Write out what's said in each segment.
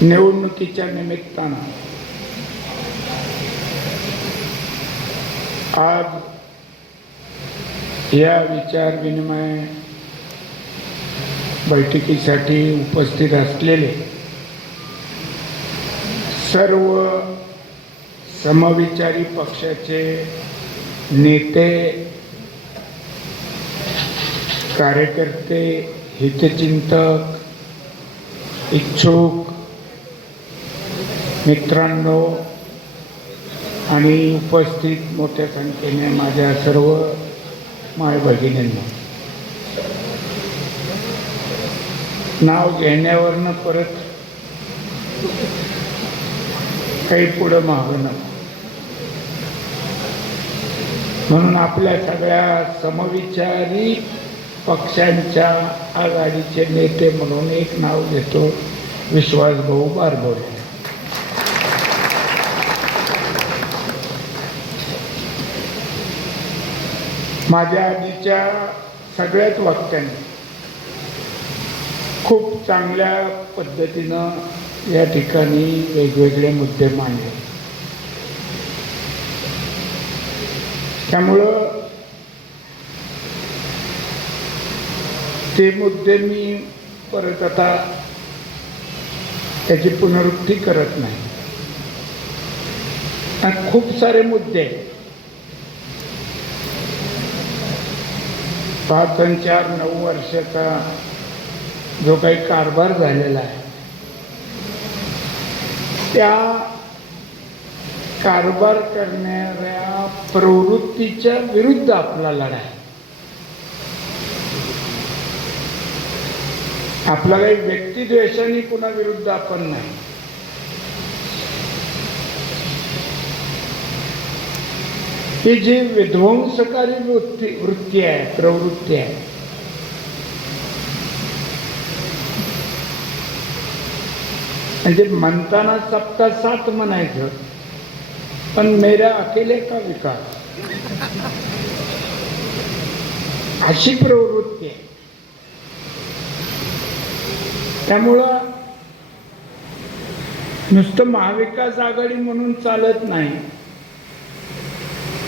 निवडणुकीच्या निमित्तानं आज या विचार विनिमय बैठकीसाठी उपस्थित असलेले सर्व समविचारी पक्षाचे नेते कार्यकर्ते हितचिंतक इच्छुक मित्रांनो आणि उपस्थित मोठ्या संख्येने माझ्या सर्व माय भगिनींना नाव घेण्यावरनं परत काही पुढं मागं म्हणून आपल्या सगळ्या समविचारी पक्षांच्या आघाडीचे नेते म्हणून एक नाव घेतो विश्वासभाऊ भाऊ माझ्या आधीच्या सगळ्याच वाक्यांनी खूप चांगल्या पद्धतीनं या ठिकाणी वेगवेगळे मुद्दे मांडले त्यामुळं ते मुद्दे मी परत आता त्याची पुनरुक्ती करत नाही खूप सारे मुद्दे पाच चार नऊ वर्षाचा जो काही कारभार झालेला आहे त्या कारभार करणाऱ्या प्रवृत्तीच्या विरुद्ध आपला लढा आहे आपला काही व्यक्तिद्वेषाने कुणाविरुद्ध विरुद्ध आपण नाही ती जी विध्वंसकारी वृत्ती वृत्ती आहे प्रवृत्ती आहे म्हणजे म्हणताना सप्ता सात म्हणायचं पण मेरा अकेले का विकास अशी प्रवृत्ती आहे त्यामुळं नुसतं महाविकास आघाडी म्हणून चालत नाही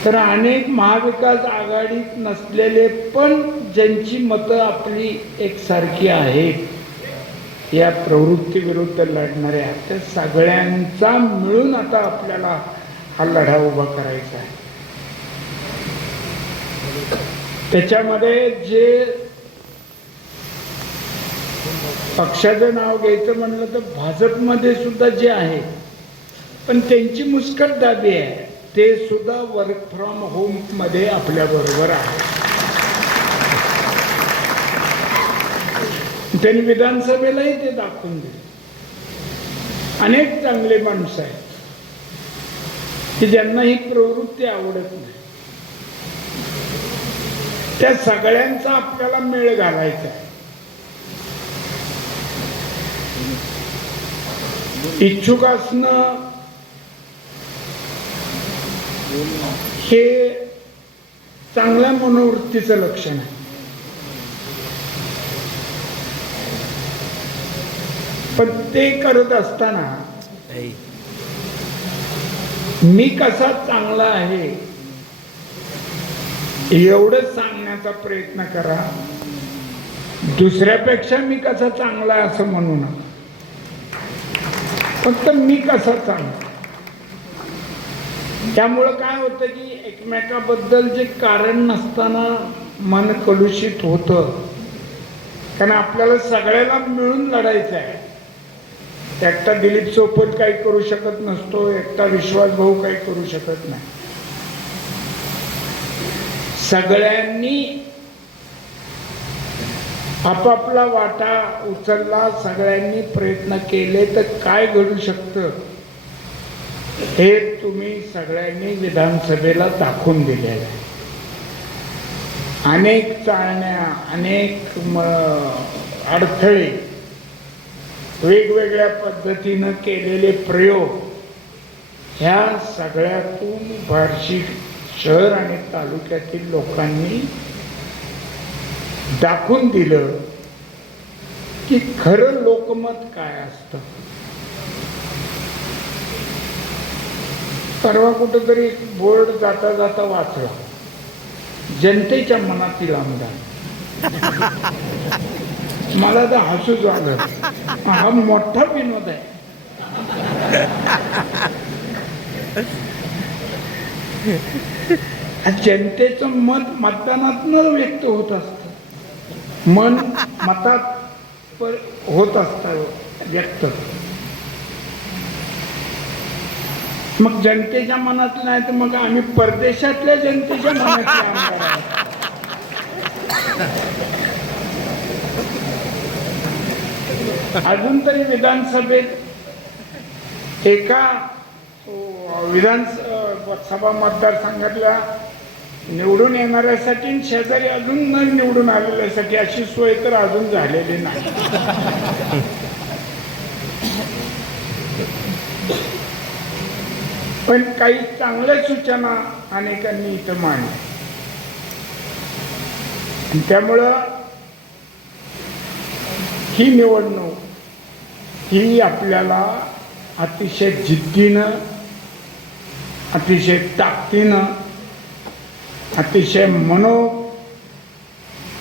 तर अनेक महाविकास आघाडीत नसलेले पण ज्यांची मतं आपली एकसारखी आहेत या प्रवृत्तीविरुद्ध लढणाऱ्या त्या सगळ्यांचा मिळून आता आपल्याला हा लढा उभा करायचा आहे त्याच्यामध्ये जे पक्षाचं नाव घ्यायचं म्हणलं तर भाजपमध्ये सुद्धा जे आहे पण त्यांची मुस्कट दाबी आहे ते सुद्धा वर्क फ्रॉम होम मध्ये आपल्या बरोबर आहे त्यांनी विधानसभेलाही ते दाखवून दिले अनेक चांगले माणसं आहेत की ज्यांना ही प्रवृत्ती आवडत नाही त्या सगळ्यांचा आपल्याला मेळ घालायचा आहे इच्छुक असणं हे चांगल्या मनोवृत्तीचं लक्षण आहे पण ते करत असताना मी कसा चांगला आहे एवढंच सांगण्याचा प्रयत्न करा दुसऱ्यापेक्षा मी कसा चांगला असं म्हणू नका फक्त मी कसा चांगला त्यामुळं काय होतं की एकमेकाबद्दल जे कारण नसताना मन कलुषित होतं कारण आपल्याला सगळ्याला मिळून लढायचं आहे एकटा दिलीप सोबत काही करू शकत नसतो एकटा विश्वास भाऊ काही करू शकत नाही सगळ्यांनी आपापला वाटा उचलला सगळ्यांनी प्रयत्न केले तर काय घडू शकतं हे तुम्ही सगळ्यांनी विधानसभेला दाखवून दिलेलं आहे अनेक चाळण्या अनेक अडथळे वेगवेगळ्या पद्धतीनं केलेले प्रयोग ह्या सगळ्यातून बार्शी शहर आणि तालुक्यातील लोकांनी दाखवून दिलं की खरं लोकमत काय असतं परवा कुठंतरी बोर्ड जाता जाता वाचला जनतेच्या मनातील आमदार मला तर हसूच वाढत हा मोठा विनोद आहे जनतेचं मत मतदानातन व्यक्त होत असत मन मतात पर होत असत व्यक्त मग जनतेच्या मनात नाही तर मग आम्ही परदेशातल्या जनतेच्या मनात अजून तरी विधानसभेत एका हो, विधानसभा मतदारसंघातल्या निवडून येणाऱ्यासाठी शेजारी अजून न निवडून आलेल्यासाठी अशी सोय तर अजून झालेली नाही पण काही चांगल्या सूचना अनेकांनी इथं मांडल्या त्यामुळं ही निवडणूक ही आपल्याला अतिशय जिद्दीनं अतिशय ताकदीनं अतिशय मनो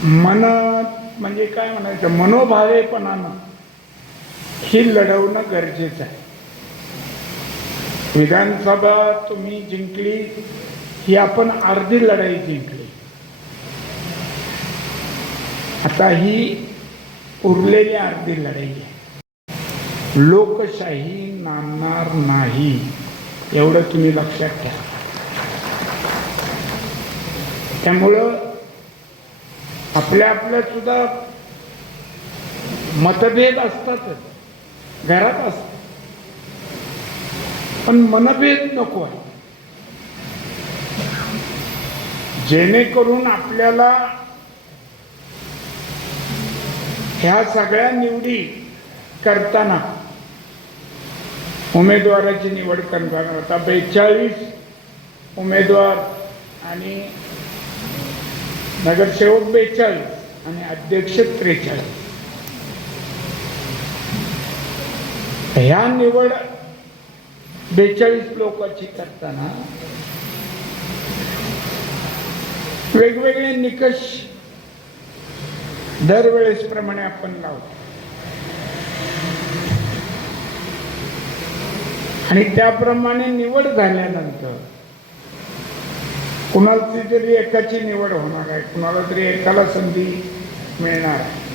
मन म्हणजे काय म्हणायचं मनोभावेपणानं ही लढवणं गरजेचं आहे विधानसभा तुम्ही जिंकली ही आपण अर्धी लढाई जिंकली आता ही उरलेली अर्धी लढाई आहे लोकशाही नांदणार नाही एवढं तुम्ही लक्षात घ्या त्यामुळं आपल्या आपल्या सुद्धा मतभेद असतातच घरात असतात पण मनभेद नको आहे जेणेकरून आपल्याला ह्या सगळ्या निवडी करताना उमेदवाराची निवड करताना आता बेचाळीस उमेदवार आणि नगरसेवक बेचाळीस आणि अध्यक्ष त्रेचाळीस ह्या निवड बेचाळीस लोकांची करताना वेगवेगळे निकष दरवेळेस प्रमाणे आपण लावतो आणि त्याप्रमाणे निवड झाल्यानंतर कुणाची तरी एकाची निवड होणार आहे कुणाला तरी एकाला संधी मिळणार आहे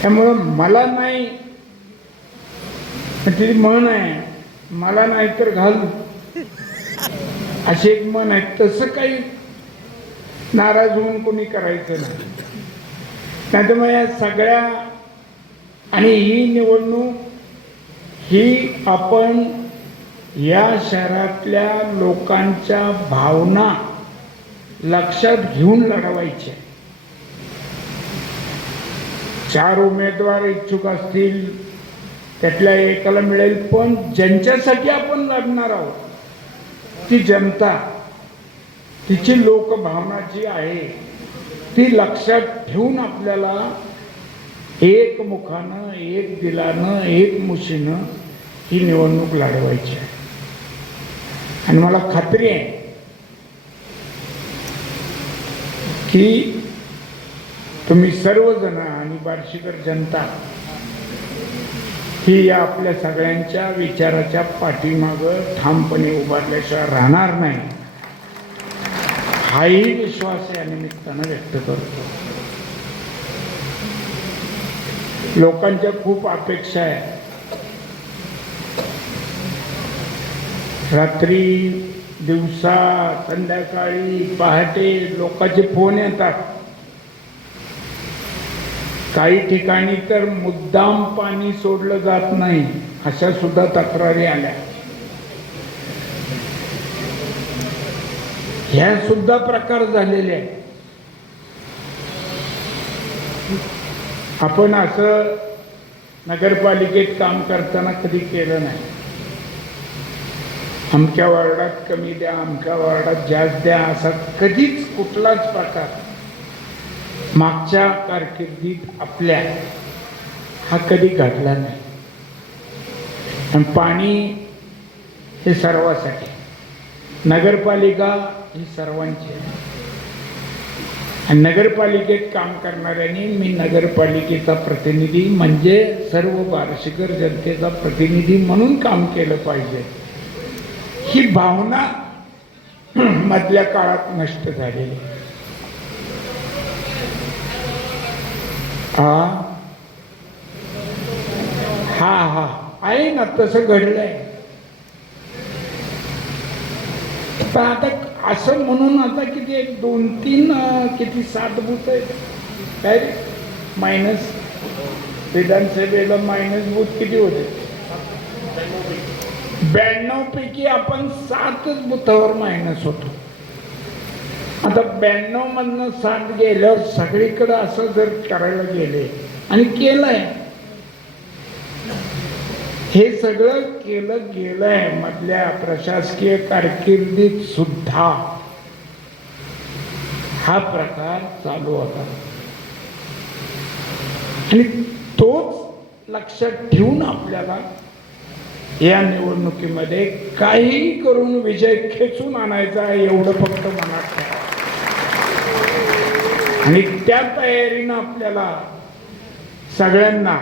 त्यामुळं मला नाही तिथे मन आहे मला नाही तर घालू असे एक मन आहे तसं काही नाराज होऊन कोणी करायचं नाही नाही तर मग या सगळ्या आणि ही निवडणूक ही आपण या शहरातल्या लोकांच्या भावना लक्षात घेऊन लढवायचे चार उमेदवार इच्छुक असतील त्यातल्या एकाला मिळेल पण ज्यांच्यासाठी आपण लढणार आहोत ती जनता तिची लोकभावना जी आहे ती लक्षात ठेवून आपल्याला एक मुखानं एक दिलानं एक मुशीनं ही निवडणूक लढवायची आहे आणि मला खात्री आहे की तुम्ही सर्वजण आणि बार्शीकर जनता ही आपल्या सगळ्यांच्या विचाराच्या पाठीमागं ठामपणे उभारल्याशिवाय राहणार नाही हाही विश्वास या निमित्तानं व्यक्त करतो लोकांच्या खूप अपेक्षा आहे रात्री दिवसा संध्याकाळी पहाटे लोकांचे फोन येतात काही ठिकाणी तर मुद्दाम पाणी सोडलं जात नाही अशा सुद्धा तक्रारी आल्या ह्या सुद्धा प्रकार झालेले आहेत आपण असं नगरपालिकेत काम करताना कधी केलं नाही आमच्या वार्डात कमी द्या आमच्या वार्डात जास्त द्या असा कधीच कुठलाच प्रकार मागच्या कारकिर्दीत आपल्या हा कधी घातला नाही आणि पाणी हे सर्वासाठी नगरपालिका ही सर्वांची आणि नगरपालिकेत काम करणाऱ्यांनी मी नगरपालिकेचा प्रतिनिधी म्हणजे सर्व बारशेकर जनतेचा प्रतिनिधी म्हणून काम केलं पाहिजे ही भावना मधल्या काळात नष्ट झालेली हा हा हा आहे ना तसं घडलंय पण आता असं म्हणून आता किती एक दोन तीन किती सात भूत आहेत काय मायनस विधानसभेला मायनस भूत किती होते ब्याण्णव पैकी आपण सातच बुथावर मायनस होतो आता ब्याण्णव मधनं साठ गेल्यावर सगळीकडे असं जर करायला गेले आणि केलंय हे सगळं केलं गेलंय मधल्या प्रशासकीय कारकिर्दीत सुद्धा हा प्रकार चालू होता आणि तोच लक्षात ठेवून आपल्याला या निवडणुकीमध्ये काही करून विजय खेचून आणायचा एवढं फक्त मनात आणि त्या तयारीनं आपल्याला सगळ्यांना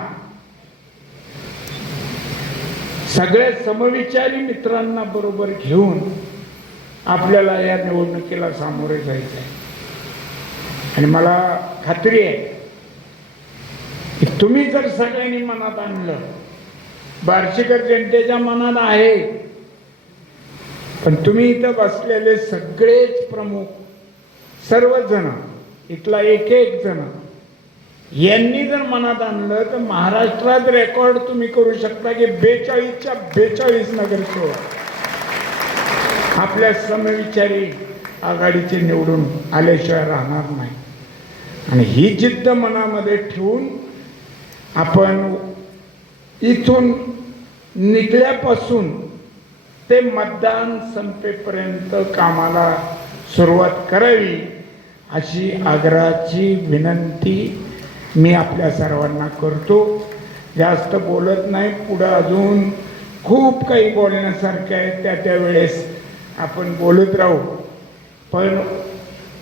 सगळ्या समविचारी मित्रांना बरोबर घेऊन आपल्याला या निवडणुकीला सामोरे जायचं आहे आणि मला खात्री आहे की तुम्ही जर सगळ्यांनी मनात आणलं बार्शीकर जनतेच्या मनात आहे पण तुम्ही इथं बसलेले सगळेच प्रमुख सर्वजण इथला एक एक जण यांनी जर मनात आणलं तर महाराष्ट्रात रेकॉर्ड तुम्ही करू शकता की बेचाळीसच्या बेचाळीस नगरसेवक आपल्या समविचारी आघाडीचे निवडून आल्याशिवाय राहणार नाही आणि ही जिद्द मनामध्ये ठेवून आपण इथून निघल्यापासून ते मतदान संपेपर्यंत कामाला सुरुवात करावी अशी आग्रहाची विनंती मी आपल्या सर्वांना करतो जास्त बोलत नाही पुढं अजून खूप काही बोलण्यासारखं आहे त्या त्यावेळेस आपण बोलत राहू पण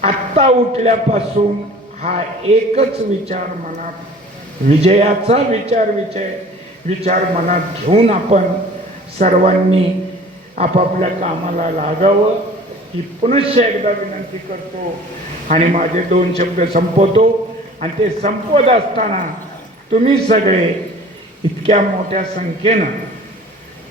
आत्ता उठल्यापासून हा एकच विचार मनात विजयाचा विचार विजय विचार मनात घेऊन आपण सर्वांनी आपापल्या कामाला लागावं ही पुनश्च एकदा विनंती करतो आणि माझे दोन शब्द संपवतो आणि ते संपवत असताना तुम्ही सगळे इतक्या मोठ्या संख्येनं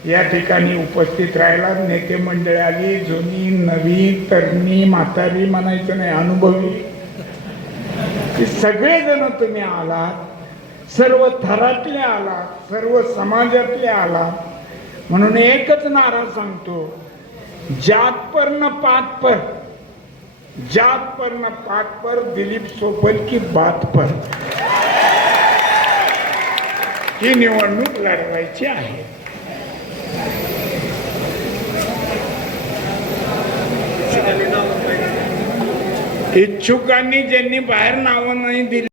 या ठिकाणी उपस्थित राहिला नेते मंडळी आली जुनी नवी तरणी म्हातारी म्हणायचं नाही अनुभवी सगळेजण तुम्ही आलात सर्व थरातले आलात सर्व समाजातले आलात म्हणून एकच नारा सांगतो जात पर न पात पर जात पर न पात पर दिलीप सोपल की बात पर ही निवडणूक लढवायची आहे इच्छुकांनी ज्यांनी बाहेर नावं नाही दिली